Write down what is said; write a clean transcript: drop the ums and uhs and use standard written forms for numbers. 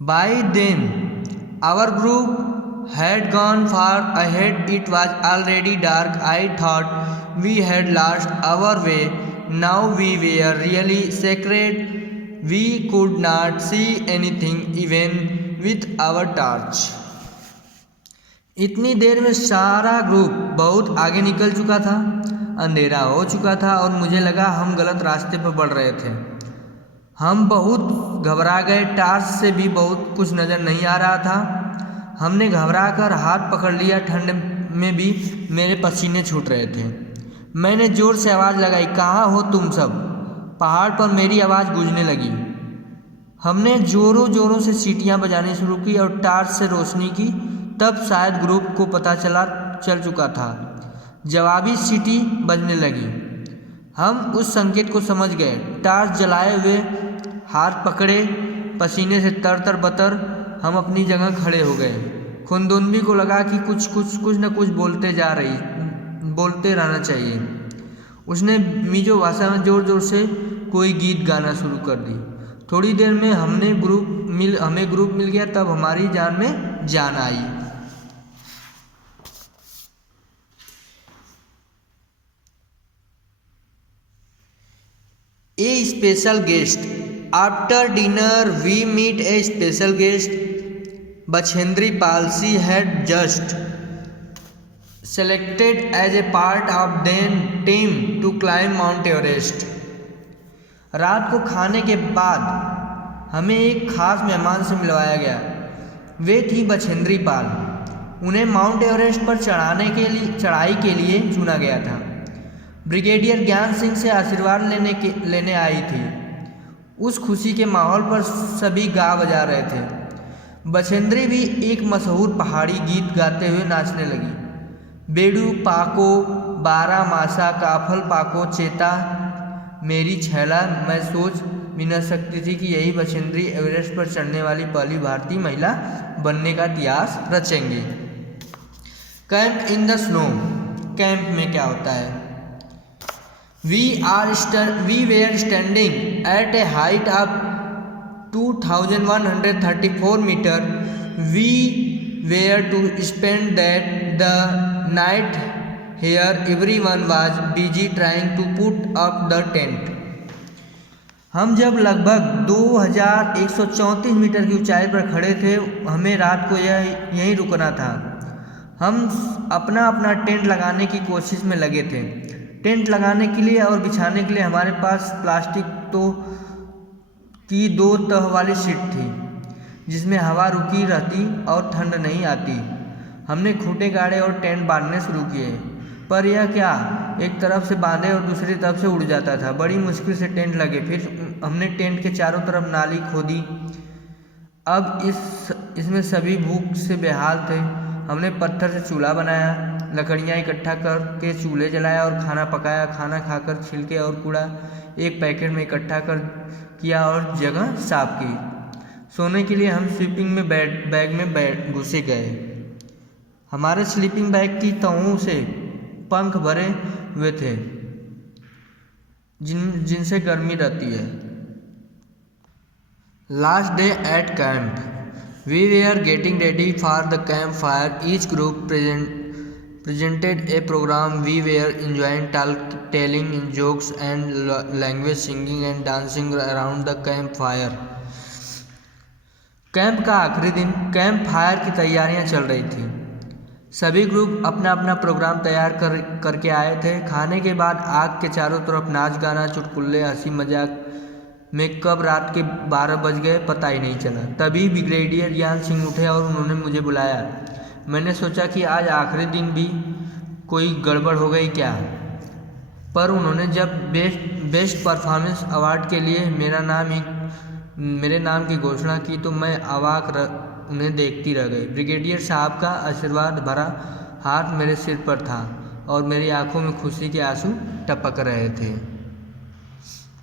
By then, our group had gone far ahead. It was already dark. I thought we had lost our way. Now we were really sacred. We could not see anything even with our torch. इतनी देर में सारा group बहुत आगे निकल चुका था। अंधेरा हो चुका था और मुझे लगा हम गलत रास्ते पर बढ़ रहे थे। हम बहुत घबरा गए। टार्च से भी बहुत कुछ नज़र नहीं आ रहा था। हमने घबराकर हाथ पकड़ लिया। ठंड में भी मेरे पसीने छूट रहे थे। मैंने ज़ोर से आवाज़ लगाई, कहाँ हो तुम सब? पहाड़ पर मेरी आवाज़ गूंजने लगी। हमने ज़ोरों ज़ोरों से सीटियाँ बजानी शुरू की और टार्च से रोशनी की। तब शायद ग्रुप को पता चल चुका था। जवाबी सीटी बजने लगी। हम उस संकेत को समझ गए। टार्च जलाए हुए, हाथ पकड़े, पसीने से तर बतर हम अपनी जगह खड़े हो गए। खुनदुनबी को लगा कि कुछ न कुछ बोलते रहना चाहिए। उसने मिजो भाषा में ज़ोर ज़ोर से कोई गीत गाना शुरू कर दी। थोड़ी देर में हमें ग्रुप मिल गया। तब हमारी जान में जान आई। A special guest. After dinner, we meet a special guest. Bachendri Pal. She had just selected as a part of the team to climb Mount Everest. रात को खाने के बाद हमें एक खास मेहमान से मिलवाया गया। वे थी बछेंद्री पाल। उन्हें माउंट एवरेस्ट पर चढ़ाई के लिए चुना गया था। ब्रिगेडियर ज्ञान सिंह से आशीर्वाद लेने आई थी। उस खुशी के माहौल पर सभी गा बजा रहे थे। बछेंद्री भी एक मशहूर पहाड़ी गीत गाते हुए नाचने लगी। बेडू पाको बारा मासा काफल पाको चेता मेरी छैला। मैं सोच भी न सकती थी कि यही बछेंद्री एवरेस्ट पर चढ़ने वाली पहली भारतीय महिला बनने का इतिहास रचेंगी। Camp in the snow. Camp में क्या होता है? We were standing at a height of 2,134 meters. We were to spend the night here. Everyone was busy trying to put up the tent. हम जब लगभग 2,134 मीटर की ऊंचाई पर खड़े थे, हमें रात को यहीं रुकना था। हम अपना टेंट लगाने की कोशिश में लगे थे। टेंट लगाने के लिए और बिछाने के लिए हमारे पास प्लास्टिक की 2 तह वाली शीट थी, जिसमें हवा रुकी रहती और ठंड नहीं आती। हमने खूंटे गाड़े और टेंट बांधने शुरू किए, पर यह क्या, एक तरफ से बांधे और दूसरी तरफ से उड़ जाता था। बड़ी मुश्किल से टेंट लगे। फिर हमने टेंट के चारों तरफ नाली खोदी। अब इसमें सभी भूख से बेहाल थे। हमने पत्थर से चूल्हा बनाया, लकड़ियाँ इकट्ठा करके चूल्हे जलाया और खाना पकाया। खाना खाकर छिलके और कूड़ा एक पैकेट में इकट्ठा किया और जगह साफ की। सोने के लिए हम स्लीपिंग बैग में घुसे गए। हमारे स्लीपिंग बैग की तहों से पंख भरे हुए थे, जिनसे गर्मी रहती है। Last day at camp. We were getting ready for the campfire. Each group presented a program. We were enjoying telling jokes and language, singing and dancing around the campfire. Camp का आखिरी दिन। कैंप फायर की तैयारियां चल रही थी। सभी group अपना प्रोग्राम तैयार करके आए थे। खाने के बाद आग के चारों तरफ नाच गाना, चुटकुल्ले, हंसी मजाक में कब रात के 12 बज गए पता ही नहीं चला। तभी ब्रिगेडियर ज्ञान सिंह उठे और उन्होंने मुझे बुलाया। मैंने सोचा कि आज आखिरी दिन भी कोई गड़बड़ हो गई क्या, पर उन्होंने जब बेस्ट परफॉर्मेंस अवार्ड के लिए मेरे नाम की घोषणा की तो मैं अवाक उन्हें देखती रह गई। ब्रिगेडियर साहब का आशीर्वाद भरा हाथ मेरे सिर पर था और मेरी आंखों में खुशी के आंसू टपक रहे थे।